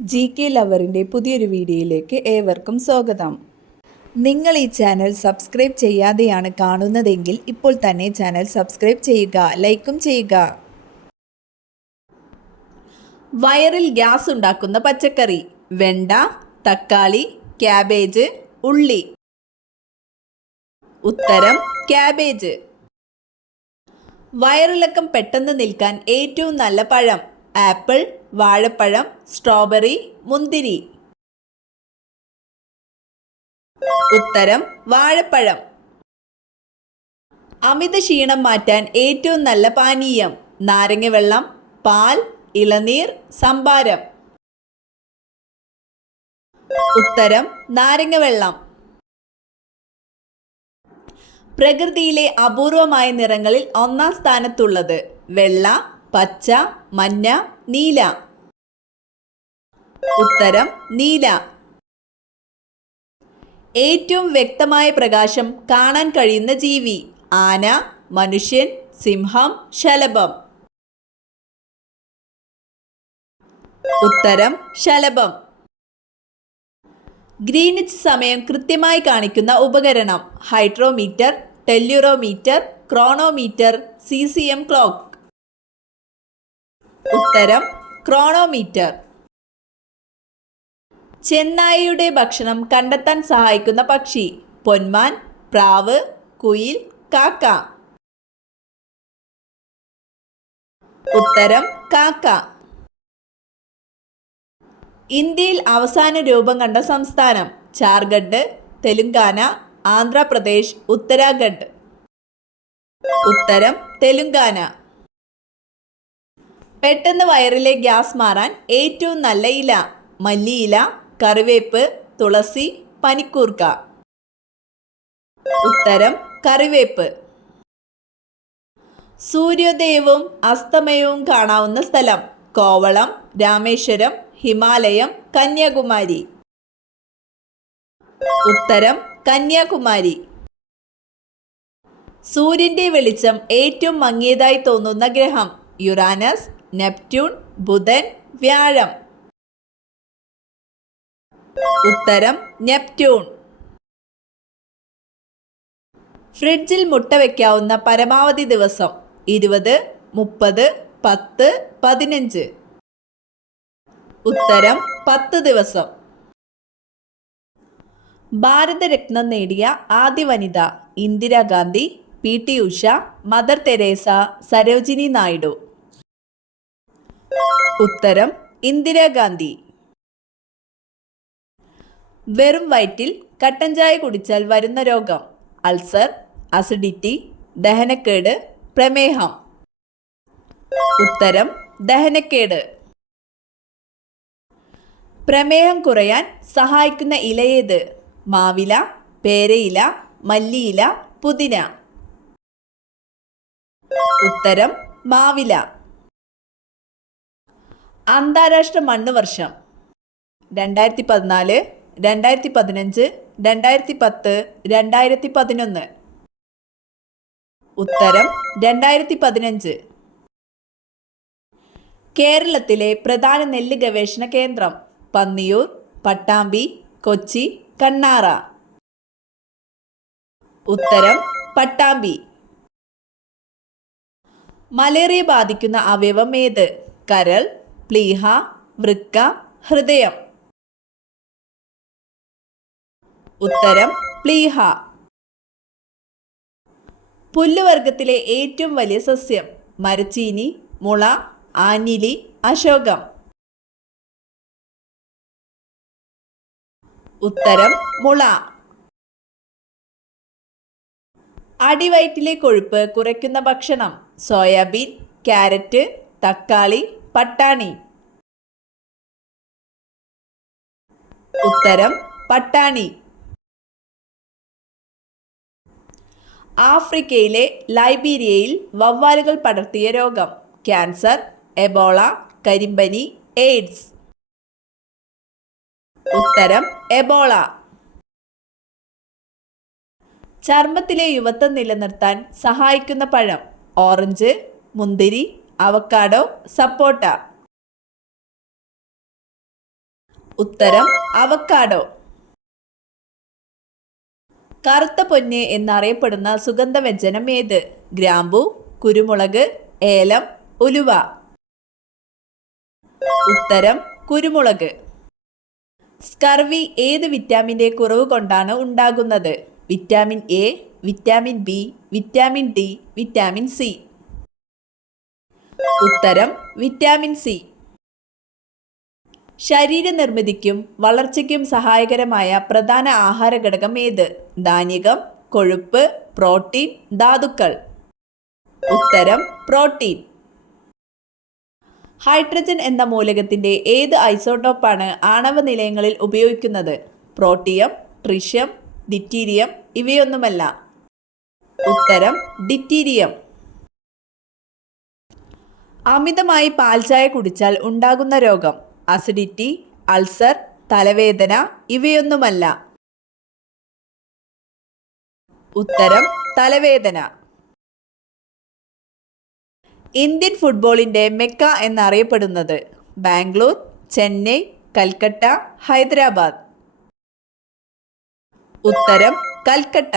GK ലവറിൻ്റെ പുതിയൊരു വീഡിയോയിലേക്ക് ഏവർക്കും സ്വാഗതം. നിങ്ങൾ ഈ ചാനൽ സബ്സ്ക്രൈബ് ചെയ്യാതെയാണ് കാണുന്നതെങ്കിൽ ഇപ്പോൾ തന്നെ ചാനൽ സബ്സ്ക്രൈബ് ചെയ്യുക, ലൈക്കും ചെയ്യുക. വയറിൽ ഗ്യാസ് ഉണ്ടാക്കുന്ന പച്ചക്കറി: വെണ്ട, തക്കാളി, ക്യാബേജ്, ഉള്ളി. ഉത്തരം ക്യാബേജ്. വയറിളക്കം പെട്ടെന്ന് നിൽക്കാൻ ഏറ്റവും നല്ല പഴം: ആപ്പിൾ, വാഴപ്പഴം, സ്ട്രോബെറി, മുന്തിരി. ഉത്തരം വാഴപ്പഴം. അമിത ക്ഷീണം മാറ്റാൻ ഏറ്റവും നല്ല പാനീയം: നാരങ്ങവെള്ളം, പാൽ, ഇളനീർ, സംഭാരം. ഉത്തരം നാരങ്ങവെള്ളം. പ്രകൃതിയിലെ അപൂർവമായ നിറങ്ങളിൽ ഒന്നാം സ്ഥാനത്തുള്ളത്: വെള്ള, പച്ച, മഞ്ഞ, നീല. ഉത്തരം നീല. ഏറ്റവും വ്യക്തമായ പ്രകാശം കാണാൻ കഴിയുന്ന ജീവി: ആന, മനുഷ്യൻ, സിംഹം, ശലഭം. ഉത്തരം ശലഭം. ഗ്രീനിച്ച് സമയം കൃത്യമായി കാണിക്കുന്ന ഉപകരണം: ഹൈഡ്രോമീറ്റർ, ടെല്യൂറോമീറ്റർ, ക്രോണോമീറ്റർ, CCM ക്ലോക്ക്. ഉത്തരം ക്രോണോമീറ്റർ. ചെന്നായയുടെ ഭക്ഷണം കണ്ടെത്താൻ സഹായിക്കുന്ന പക്ഷി: പൊന്മാൻ, പ്രാവ്, കുയിൽ, കാക്ക. ഉത്തരം കാക്ക. ഇന്ത്യയിൽ അവസാന രൂപം കണ്ട സംസ്ഥാനം: ഝാർഖണ്ഡ്, തെലുങ്കാന, ആന്ധ്രാപ്രദേശ്, ഉത്തരാഖണ്ഡ്. ഉത്തരം തെലുങ്കാന. പെട്ടെന്ന് വയറിലെ ഗ്യാസ് മാറാൻ ഏറ്റവും നല്ല ഇല: മല്ലിയില, കറിവേപ്പ്, തുളസി, പനിക്കൂർക്ക. ഉത്തരം കറിവേപ്പ്. സൂര്യോദയവും അസ്തമയവും കാണാവുന്ന സ്ഥലം: കോവളം, രാമേശ്വരം, ഹിമാലയം, കന്യാകുമാരി. ഉത്തരം കന്യാകുമാരി. സൂര്യന്റെ വെളിച്ചം ഏറ്റവും മങ്ങിയതായി തോന്നുന്ന ഗ്രഹം: യുറാനസ്, നെപ്റ്റ്യൂൺ, ബുധൻ, വ്യാഴം. ഉത്തരം നെപ്റ്റ്യൂൺ. ഫ്രിഡ്ജിൽ മുട്ട വയ്ക്കാവുന്ന പരമാവധി ദിവസം: 20, 30, 10, 15. ഉത്തരം 10 ദിവസം. ഭാരതരത്നം നേടിയ ആദ്യ വനിത: Indira Gandhi, PT Usha, Mother Teresa, Sarojini Naidu. ഉത്തരം ഇന്ദിരാഗാന്ധി. വെറും വയറ്റിൽ കട്ടൻ ചായ കുടിച്ചാൽ വരുന്ന രോഗം: അൾസർ, അസിഡിറ്റി, ദഹനക്കേട്, പ്രമേഹം. ഉത്തരം ദഹനക്കേട്. പ്രമേഹം കുറയാൻ സഹായിക്കുന്ന ഇലയേത്: മാവില, പേരയില, മല്ലിയില, പുതിന. ഉത്തരം മാവില. അന്താരാഷ്ട്ര മണ്ണ് വർഷം: 2014, 2015, 2010, 2011. ഉത്തരം 2015. കേരളത്തിലെ പ്രധാന നെല്ല് ഗവേഷണ കേന്ദ്രം: പന്നിയൂർ, പട്ടാമ്പി, കൊച്ചി, കണ്ണാറ. ഉത്തരം പട്ടാമ്പി. മലേറിയ ബാധിക്കുന്ന അവയവം ഏത്: കരൾ, പ്ലീഹ, വൃക്ക, ഹൃദയം. ഉത്തരം പ്ലീഹ. പുല്ലുവർഗത്തിലെ ഏറ്റവും വലിയ സസ്യം: മരച്ചീനി, മുള, ആഞ്ഞിലി, അശോകം. ഉത്തരം മുള. അടിവയറ്റിലെ കൊഴുപ്പ് കുറയ്ക്കുന്ന ഭക്ഷണം: സോയാബീൻ, ക്യാരറ്റ്, തക്കാളി, പട്ടാണി. ഉത്തരം പട്ടാണി. ആഫ്രിക്കയിലെ ലൈബീരിയയിൽ വവ്വാലുകൾ പടർത്തിയ രോഗം: ക്യാൻസർ, എബോള, കരിമ്പനി, എയ്ഡ്സ്. ഉത്തരം എബോള. ചർമ്മത്തിലെ യുവത്വം നിലനിർത്താൻ സഹായിക്കുന്ന പഴം: ഓറഞ്ച്, മുന്തിരി, അവക്കാഡോ, സപ്പോട്ട. ഉത്തരം അവക്കാഡോ. കറുത്ത പൊന്ന് എന്നറിയപ്പെടുന്ന സുഗന്ധവ്യഞ്ജനം ഏത്? ഗ്രാമ്പു, കുരുമുളക്, ഏലം, ഉലുവ. ഉത്തരം കുരുമുളക്. സ്കർവി ഏത് വിറ്റാമിൻ്റെ കുറവ് കൊണ്ടാണ് ഉണ്ടാകുന്നത്? Vitamin A, vitamin B, vitamin D, vitamin C. ഉത്തരം വിറ്റാമിൻ സി. ശരീരനിർമ്മിതിക്കും വളർച്ചയ്ക്കും സഹായകരമായ പ്രധാന ആഹാര ഘടകം ഏത്? ധാന്യകം, കൊഴുപ്പ്, പ്രോട്ടീൻ, ധാതുക്കൾ. ഉത്തരം പ്രോട്ടീൻ. ഹൈഡ്രജൻ എന്ന മൂലകത്തിൻ്റെ ഏത് ഐസോട്ടോപ്പാണ് ആണവ നിലയങ്ങളിൽ ഉപയോഗിക്കുന്നത്? പ്രോട്ടിയം, ട്രിഷ്യം, ഡിറ്റീരിയം, ഇവയൊന്നുമല്ല. ഉത്തരം ഡിറ്റീരിയം. അമിതമായി പാൽച്ചായ കുടിച്ചാൽ ഉണ്ടാകുന്ന രോഗം? അസിഡിറ്റി, അൾസർ, തലവേദന, ഇവയൊന്നുമല്ല. ഉത്തരം തലവേദന. ഇന്ത്യൻ ഫുട്ബോളിൻ്റെ മെക്ക എന്നറിയപ്പെടുന്നത്? ബാംഗ്ലൂർ, ചെന്നൈ, കൽക്കട്ട, ഹൈദരാബാദ്. ഉത്തരം കൽക്കട്ട.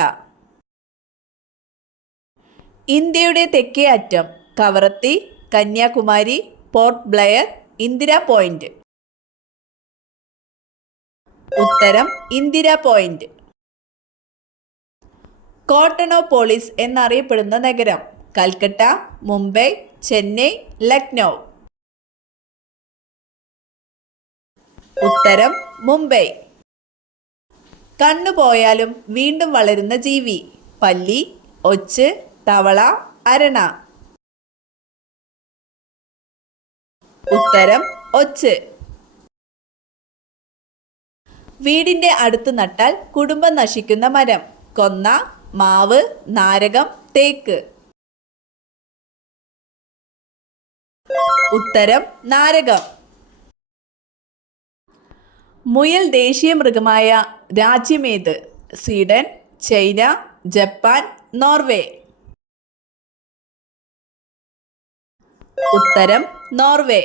ഇന്ത്യയുടെ തെക്കേ അറ്റം? Kavaratti, Kanyakumari, port Blair, Indira point. ഉത്തരം ഇന്ദിരാ പോയിന്റ്. കോട്ടണോപോളിസ് എന്നറിയപ്പെടുന്ന നഗരം? കൽക്കട്ട, മുംബൈ, ചെന്നൈ, ലക്നൗ. ഉത്തരം മുംബൈ. കണ്ണുപോയാലും വീണ്ടും വളരുന്ന ജീവി? പല്ലി, ഒച്ച്, തവള, അരണ. ഉത്തരം ഒച്ച്. വീടിന്റെ അടുത്ത് നട്ടാൽ കുടുംബം നശിക്കുന്ന മരം? കൊന്ന, മാവ്, നാരകം, തേക്ക്. ഉത്തരം നാരകം. മുയൽ ദേശീയ മൃഗമായ രാജ്യമേത്? Sweden, China, Japan, Norway. ഉത്തരം നോർവേ.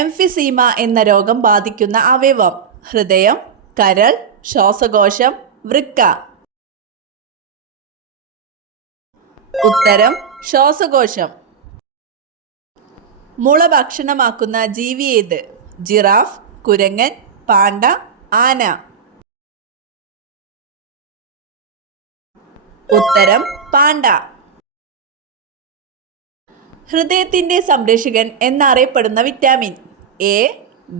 എംഫിസീമ എന്ന രോഗം ബാധിക്കുന്ന അവയവം? ഹൃദയം, കരൾ, ശ്വാസകോശം, വൃക്ക. ഉത്തരം ശ്വാസകോശം. മുള ഭക്ഷണമാക്കുന്ന ജീവി ഏത്? ജിറാഫ്, കുരങ്ങൻ, പാണ്ട, ആന. ഉത്തരം പാണ്ട. ഹൃദയത്തിൻ്റെ സംരക്ഷകൻ എന്നറിയപ്പെടുന്ന vitamin? A,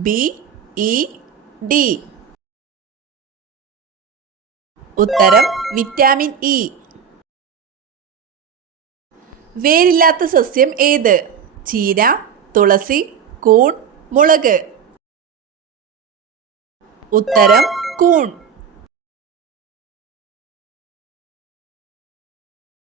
B, E, D. ഉത്തരം വിറ്റാമിൻ ഇ. വേരില്ലാത്ത സസ്യം ഏത്? ചീര, തുളസി, കൂൺ, മുളക്. ഉത്തരം കൂൺ.